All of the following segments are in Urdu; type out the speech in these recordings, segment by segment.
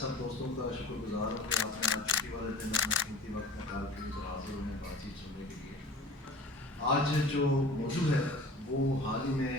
سب دوستوں کا شکر گزار ہوں کہ آپ نے آج چھٹی والے دن اپنا قیمتی وقت نکال کے ادھر حاضر ہوئے ہیں بات چیت سننے کے لیے. آج جو موضوع ہے وہ حال ہی میں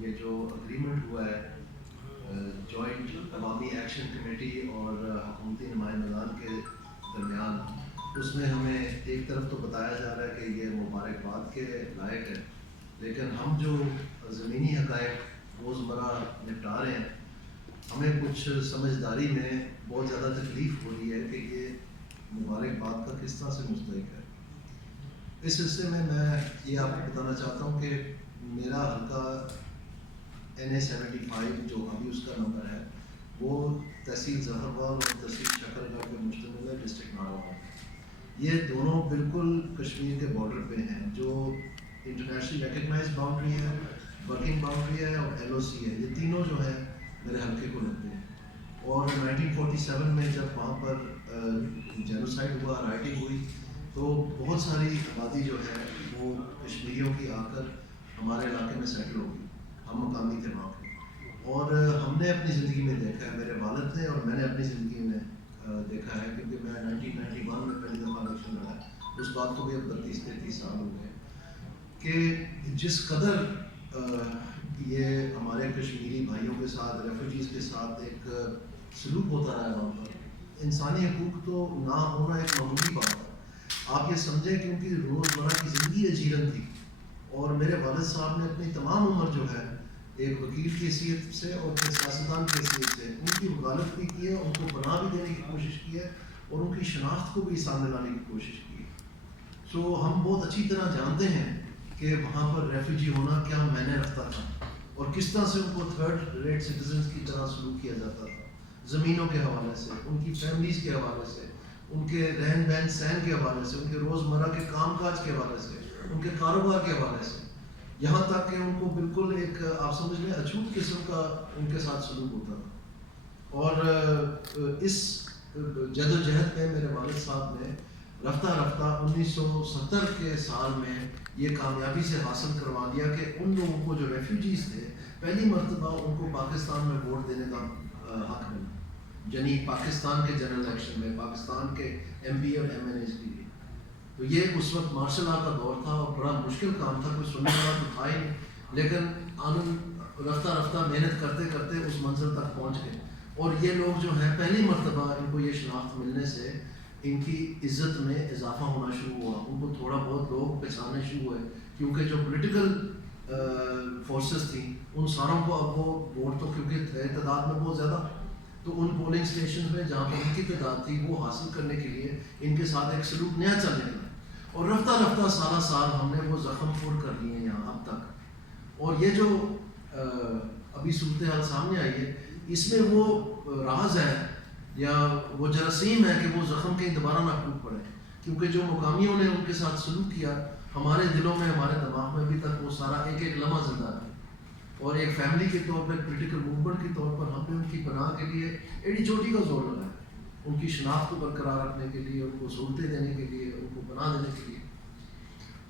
یہ جو اگریمنٹ ہوا ہے جوائنٹ عوامی ایکشن کمیٹی اور حکومتی نمائندگان کے درمیان، اس میں ہمیں ایک طرف تو بتایا جا رہا ہے کہ یہ مبارکباد کے لائق ہے، لیکن ہم جو زمینی حقائق روزمرہ نپٹا رہے ہیں ہمیں کچھ سمجھداری میں بہت زیادہ تکلیف ہو رہی ہے کہ یہ مبارکباد کا کس طرح سے مستحق ہے. اس حصے میں یہ آپ کو بتانا چاہتا ہوں کہ میرا حلقہ NA-75 جو ابھی اس کا نمبر ہے وہ تحصیل ظفرآباد اور تحصیل شکرگڑھ پہ مشتمل ہے، ڈسٹرکٹ ناگوار. یہ دونوں بالکل کشمیر کے بارڈر پہ ہیں جو انٹرنیشنل ریکگنائز باؤنڈری ہے، ورکنگ باؤنڈری ہے اور LOC ہے. یہ تینوں جو ہے میرے حلقے کو لگتے ہیں. اور 1947 میں جب وہاں پر جینوسائڈ ہوا، رائٹنگ ہوئی، تو بہت ساری آبادی جو ہے وہ کشمیریوں کی آ کر ہمارے علاقے میں سیٹل ہو گئی. ہم مقامی تھے وہاں پہ، اور ہم نے اپنی زندگی میں دیکھا ہے، میرے والد نے اور میں نے اپنی زندگی میں دیکھا ہے، کیونکہ میں 1991 میں پہلی دفعہ الیکشن لڑا، اس بات کو بھی اب 32-33 سال ہو گئے، کہ جس قدر یہ ہمارے کشمیری بھائیوں کے ساتھ، ریفیوجیز کے ساتھ ایک سلوک ہوتا رہا ہے وہاں پر. انسانی حقوق تو نہ ہونا ایک معمولی بات ہے. آپ یہ سمجھیں کہ ان کی روزمرہ کی زندگی اجیرن تھی، اور میرے والد صاحب نے اپنی تمام عمر جو ہے ایک وکیل کی حیثیت سے اور ایک سیاستدان کی حیثیت سے ان کی وکالت بھی کی ہے، ان کو پناہ بھی دینے کی کوشش کی ہے اور ان کی شناخت کو بھی سامنے لانے کی کوشش کی ہے. سو ہم بہت اچھی طرح جانتے ہیں کہ وہاں پر ریفیوجی ہونا کیا معنی رکھتا تھا اور کس طرح سے ان کو تھرڈ ریٹ سٹیزنز کی طرح سلوک کیا جاتا تھا، زمینوں کے حوالے سے، ان کی فیملیز کے حوالے سے، ان کے رہن بہن سہن کے حوالے سے، ان کے روزمرہ کے کام کاج کے حوالے سے، ان کے کاروبار کے حوالے سے، یہاں تک کہ ان کو بالکل ایک آپ سمجھ لیں اچھوت قسم کا ان کے ساتھ سلوک ہوتا تھا. اور اس جدوجہد میں میرے والد صاحب نے رفتہ رفتہ 1970 کے سال میں یہ کامیابی سے حاصل کروا دیا کہ ان لوگوں کو جو ریفیوجیز تھے پہلی مرتبہ ان کو پاکستان میں ووٹ دینے کا حق ملا، یعنی پاکستان کے جنرل الیکشن میں، پاکستان کے MP اور MNAs کے لیے. تو یہ اس وقت مارشل لا کا دور تھا اور بڑا مشکل کام تھا، کوئی سننے والا تو تھا ہی نہیں، لیکن رفتہ رفتہ محنت کرتے کرتے اس منزل تک پہنچ گئے. اور یہ لوگ جو ہیں پہلی مرتبہ ان کو یہ شناخت ملنے سے ان کی عزت میں اضافہ ہونا شروع ہوا، ان کو تھوڑا بہت لوگ پہچاننے شروع ہوئے، کیونکہ جو پولیٹیکل فورسز تھیں ان ساروں کو اب وہ ووٹ تو کیونکہ تعداد میں بہت زیادہ، تو ان پولنگ اسٹیشن میں جہاں پر ان کی تعداد تھی وہ حاصل کرنے کے لیے ان کے ساتھ ایک سلوک نیا چلنے لگا. اور رفتہ رفتہ سالہ سال ہم نے وہ زخم پھوڑ کر لیے ہیں یہاں اب تک. اور یہ جو ابھی صورتحال سامنے آئی ہے، اس میں وہ راز ہے یا وہ جراثیم ہے کہ وہ زخم کہیں دوبارہ نہ پھوٹ پڑے، کیونکہ جو مقامیوں نے ان کے ساتھ سلوک کیا ہمارے دلوں میں، ہمارے دماغ میں ابھی تک وہ سارا ایک ایک لمحہ زندہ ہے. اور ایک فیملی کے طور پر، پولیٹیکل موومنٹ کے طور پر ہم نے ان کی پناہ کے لیے ایڑی چوٹی کا زور لگایا، ان کی شناخت کو برقرار رکھنے کے لیے، ان کو سہولتیں دینے کے لیے، ان کو پناہ دینے کے لیے.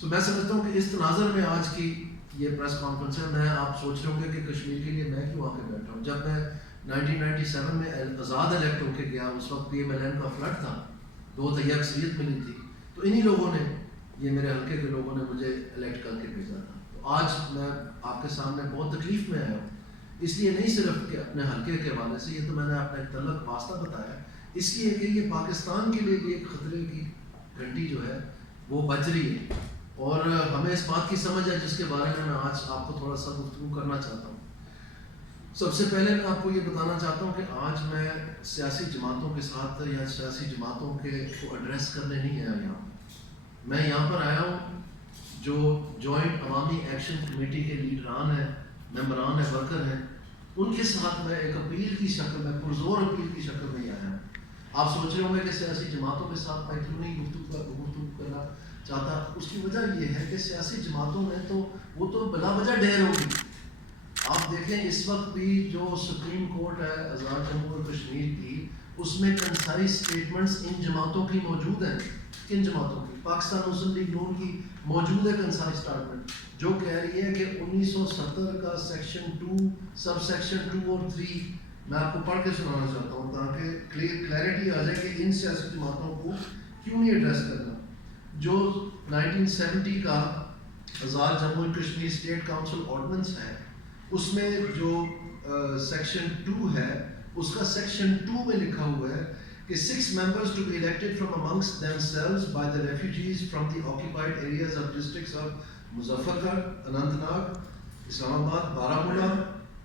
تو میں سمجھتا ہوں کہ اس تناظر میں آج کی یہ پریس کانفرنس ہے. میں آپ سوچ رہے ہوں گے کہ کشمیر کے لیے میں کیوں آ کے بیٹھا ہوں. جب میں 1997 میں آزاد الیکٹ ہو کے گیا، اس وقت PMLN کا فلڈ تھا، 2 تہیا اکثریت ملی تھی، تو انہی لوگوں نے، یہ میرے حلقے کے لوگوں نے مجھے الیکٹ کر کے بھیجا تھا. تو آج میں آپ کے سامنے بہت تکلیف میں آیا ہوں، اس لیے نہیں صرف کہ اپنے حلقے کے حوالے سے، یہ تو میں نے اپنا ایک تعلق واسطہ بتایا، اس لیے کہ یہ پاکستان کے لیے بھی ایک خطرے کی گھنٹی جو ہے وہ بج رہی ہے. اور ہمیں اس بات کی سمجھ ہے جس کے بارے میں آج آپ کو تھوڑا سا گفتگو کرنا چاہتا ہوں. سب سے پہلے میں آپ کو یہ بتانا چاہتا ہوں کہ آج میں سیاسی جماعتوں کے ساتھ یا سیاسی جماعتوں کے کو ایڈریس کرنے نہیں آیا یہاں. میں یہاں پر آیا ہوں جو جوائنٹ عوامی ایکشن کمیٹی کے لیڈران ہیں، ممبران ہیں، ورکر ہیں، ان کے ساتھ میں ایک اپیل کی شکل میں، پرزور اپیل کی شکل میں ہی آیا ہوں. آپ سوچ رہے ہوں گے کہ سیاسی جماعتوں کے ساتھ میں کیوں نہیں گفتگو کرنا چاہتا. اس کی وجہ یہ ہے کہ سیاسی جماعتوں میں تو وہ تو بلا وجہ ڈھیر ہوگی. آپ دیکھیں اس وقت بھی جو سپریم کورٹ ہے آزاد جمہوریہ کشمیر کی، اس میں کنسائز اسٹیٹمنٹس ان جماعتوں کی موجود ہیں. کن جماعتوں کی؟ پاکستان مسلم لیگ نون کی موجود ہے کنسائز اسٹیٹمنٹ، جو کہہ رہی ہے کہ 1970 کا سیکشن 2 سب سیکشن 2 اور 3 میں آپ کو پڑھ کے سنانا چاہتا ہوں تاکہ کلیئرٹی آ جائے کہ ان سیاسی جماعتوں کو کیوں نہیں ایڈریس کرنا. جو 1970 کا Azad Jammu Kashmir state council ordinance ہے, اس میں جو سیکشن 2 ہے, اس کا سیکشن 2 میں لکھا ہوا ہے کہ 6 members to be elected from amongst themselves by the refugees from the occupied areas of districts of Muzaffargarh, Anantnag, Islamabad, Baramulla,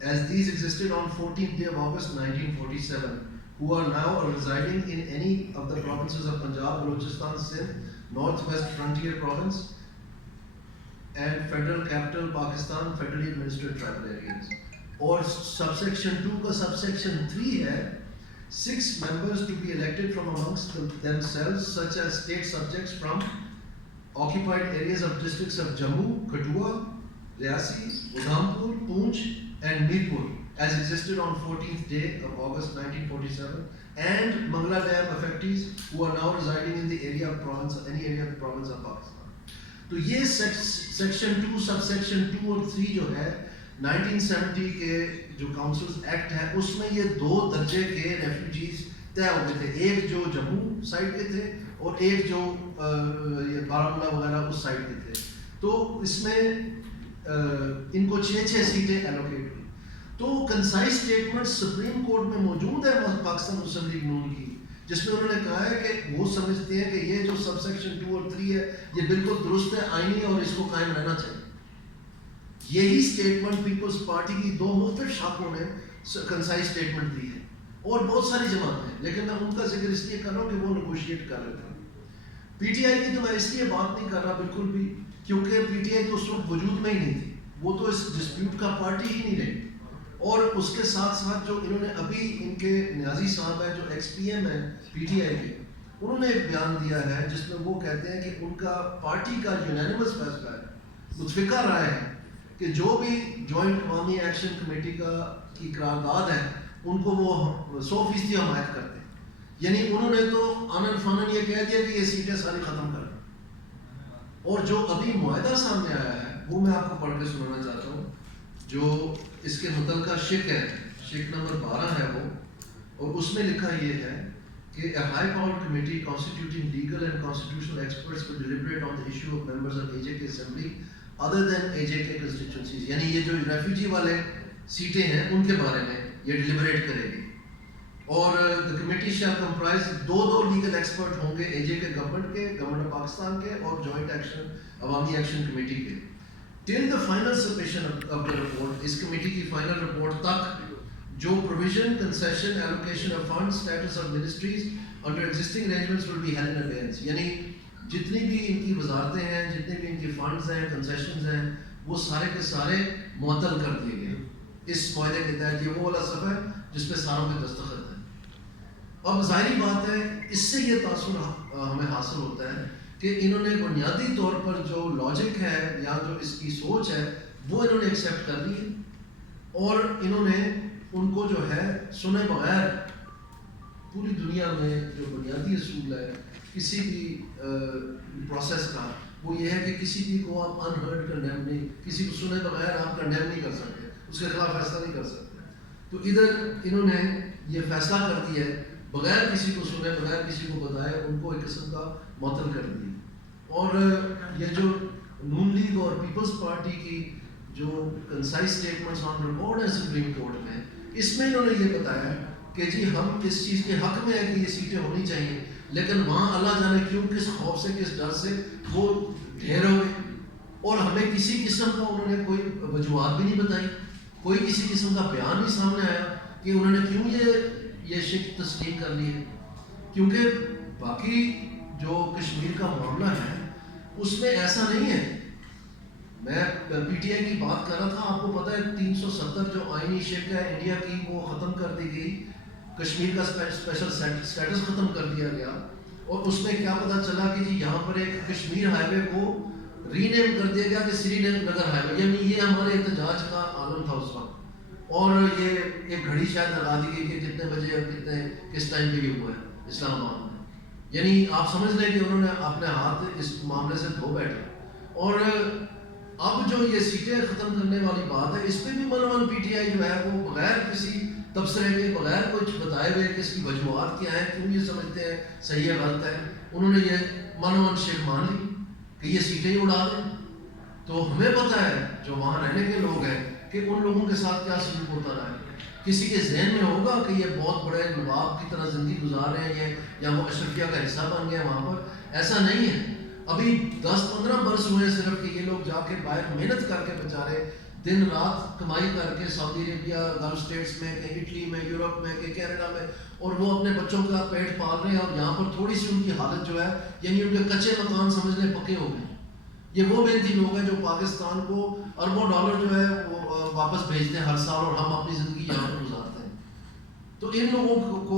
as these existed on 14th day of August 1947, who are now residing in any of the provinces of Punjab, Balochistan, Sindh, Northwest Frontier Province, and Federal Capital Pakistan, federally administered tribal areas. اور subsection 2 کا subsection 3 ہے 6 members to be elected from amongst themselves such as state subjects from occupied areas of districts of Jammu, Kathua, Riyasi, Udhampur, Poonch and Mirpur as existed on 14th day of August 1947, and Mangla Dam affectees who are now residing in the area of province, any area of the province of Pakistan. تو یہ section 2 subsection 2 اور 3 جو ہے 1970 کے جو کاؤنسلز ایکٹ ہے, اس میں یہ 2 درجے کے ریفیوجیز طے ہوئے تھے, ایک جو جموں سائڈ کے تھے اور ایک جو یہ بارامولہ وغیرہ اس سائڈ کے تھے. تو اس میں ان کو 6 سیٹیں ایلوکیٹ ہوئی. تو کنسائز اسٹیٹمنٹ سپریم کورٹ میں موجود ہے پاکستان مسلم لیگ نون کی, جس میں انہوں نے کہا ہے کہ وہ سمجھتے ہیں کہ یہ جو سب سیکشن 2 اور 3 ہے یہ بالکل درست ہے, آئینی, اور اس کو قائم رہنا چاہیے. یہی اسٹیٹمنٹ پیپلز پارٹی کی 2 مختلف شاخوں نے کنسائز اسٹیٹمنٹ دی ہے, اور بہت ساری جماعتیں ہیں, لیکن میں ان کا ذکر اس لیے کر رہا ہوں کہ وہ نیگوشیٹ کر رہے تھے. پی ٹی آئی کی تو میں اس لیے بات نہیں کر رہا بالکل بھی, کیونکہ پی ٹی آئی تو اس وقت وجود میں ہی نہیں تھی, وہ تو اس ڈسپیوٹ کا پارٹی ہی نہیں رہی. اور اس کے ساتھ ساتھ جو انہوں نے ابھی ان کے نیازی صاحب ہیں جو ایکس پی ایم ہیں پی ٹی آئی کے, انہوں نے ایک بیان دیا ہے جس میں وہ کہتے ہیں کہ ان کا پارٹی کا یونینیمس فیصلہ ہے, متفقہ رائے ہے کہ جو بھی جوائنٹ عوامی ایکشن کمیٹی کی قرارداد ہے ان کو وہ 100% حمایت کرتے ہیں. یعنی انہوں نے تو آنن فانن یہ کہہ دیا کہ یہ سیٹیں ساری ختم کر دیں. اور جو ابھی معاہدہ سامنے آیا ہے وہ میں آپ کو پڑھ کے سنانا چاہتا ہوں, جو اس کے متعلقہ شک ہے, شک نمبر 12 ہے وہ, اور اس میں لکھا یہ ہے کہ a high powered committee constituting legal and constitutional experts will deliberate on the issue of members of AJK assembly other than AJK constituencies. یعنی یہ جو ریفیوجی والے سیٹیں ہیں ان کے بارے میں یہ ڈیلیبریٹ کرے گی. اور the committee shall comprise 2 legal expert ہوں گے اے جے کے گورنمنٹ کے, گورنمنٹ آف پاکستان کے, اور joint action Awami action committee کے. Till the final submission of the report, اس کمیٹی کی فائنل رپورٹ تک جو provision, concession, allocation of fund, status of ministries under existing arrangements will be held in abeyance. یعنی جتنی بھی ان کی وزارتیں ہیں, جتنے بھی ان کی فنڈز ہیں, کنسیشنز ہیں, وہ سارے کے سارے معطل کر دیے گئے اس معاہدے کے تحت. یہ وہ والا صفحہ ہے جس پہ ساروں کے دستخط ہیں. اب ظاہری بات ہے اس سے یہ تاثر ہمیں حاصل ہوتا ہے کہ انہوں نے بنیادی طور پر جو لاجک ہے یا جو اس کی سوچ ہے وہ انہوں نے ایکسیپٹ کر لی ہے, اور انہوں نے ان کو جو ہے سنے بغیر پوری دنیا میں جو بنیادی اصول ہے کسی بھی پروسیس کا, وہ یہ ہے کہ کسی بھی کو آپ انہرڈ کنڈیم نہیں, کسی کو سنے بغیر آپ کنڈیم نہیں کر سکتے, اس کے خلاف فیصلہ نہیں کر سکتے. تو ادھر انہوں نے یہ فیصلہ کر دیا ہے بغیر کسی کو سنے, بغیر کسی کو بتائے, ان کو ایک قسم کا معطل کر دی. اور یہ جو نون لیگ اور پیپلز پارٹی کی جو کنسائز اسٹیٹمنٹس آن ریکارڈ ہے سپریم کورٹ میں, اس میں انہوں نے یہ بتایا کہ جی ہم اس چیز کے حق میں ہے کہ یہ سیٹیں ہونی چاہیے, لیکن وہاں اللہ جانے کیوں, کس خوف سے, کس ڈر سے وہ ڈھیر ہو گئے, اور ہمیں کسی قسم کا انہوں نے کوئی وجوہات بھی نہیں بتائی, کوئی کسی قسم کا بیان نہیں سامنے آیا کہ انہوں نے کیوں یہ شک تسلیم کر لی ہے. کیونکہ باقی جو کشمیر کا معاملہ ہے اس میں ایسا نہیں ہے. میں پی ٹی آئی کی بات کر رہا تھا, آپ کو پتہ ہے 370 جو آئینی شک ہے انڈیا کی وہ ختم کر دی گئی, کشمیر کا اسپیشل اسٹیٹس ختم کر دیا گیا, اور اس میں کیا پتہ چلا کہ جی یہاں پر ایک کشمیر ہائی وے کو ری نیم کر دیا گیا کہ سری نگر ہائی وے. یعنی یہ ہمارے احتجاج کا عالم تھا اس وقت, اور یہ ایک گھڑی شاید لگا دی گئی کہ کتنے بجے اور کس ٹائم پہ یہ ہوا ہے اسلام آباد میں. یعنی آپ سمجھ لیں کہ انہوں نے اپنے ہاتھ اس معاملے سے دھو بیٹھے. اور اب جو یہ سیٹیں ختم کرنے والی بات ہے اس پہ بھی منوان پی ٹی آئی جو ہے وہ بغیر کسی تبصرے کے بغیر کچھ بتائے ہوئے کہ اس کی وجوہات کیا ہیں، کیوں یہ سمجھتے ہیں صحیح ہے غلط ہے، انہوں نے یہ من شیخ مان لی کہ یہ سیٹیں ہی اڑا دیں. تو ہمیں پتہ ہے جو وہاں رہنے کے لوگ ہیں کہ ان لوگوں کے ساتھ کیا سلوک ہوتا رہا ہے. کسی کے ذہن میں ہوگا کہ یہ بہت بڑے نواب کی طرح زندگی گزار رہے ہیں یا وہ اشرفیہ کا حصہ بن گئے وہاں پر. ایسا نہیں ہے. ابھی 10-15 برس ہوئے صرف کہ یہ لوگ جا کے باہر محنت کر کے بیچارے دن رات کمائی کر کے سعودی عربیہ، گلف اسٹیٹس میں، کہ اٹلی میں، یورپ میں، کہ کینیڈا میں، اور وہ اپنے بچوں کا پیٹ پال رہے ہیں. اور یہاں پر تھوڑی سی ان کی حالت جو ہے یعنی ان کے کچے مکان سمجھ لیں پکے ہو گئے. یہ وہ محنتی لوگ ہیں جو پاکستان کو اربوں ڈالر جو ہے وہ واپس بھیجتے ہیں ہر سال، اور ہم اپنی زندگی یہاں پر گزارتے ہیں. تو ان لوگوں کو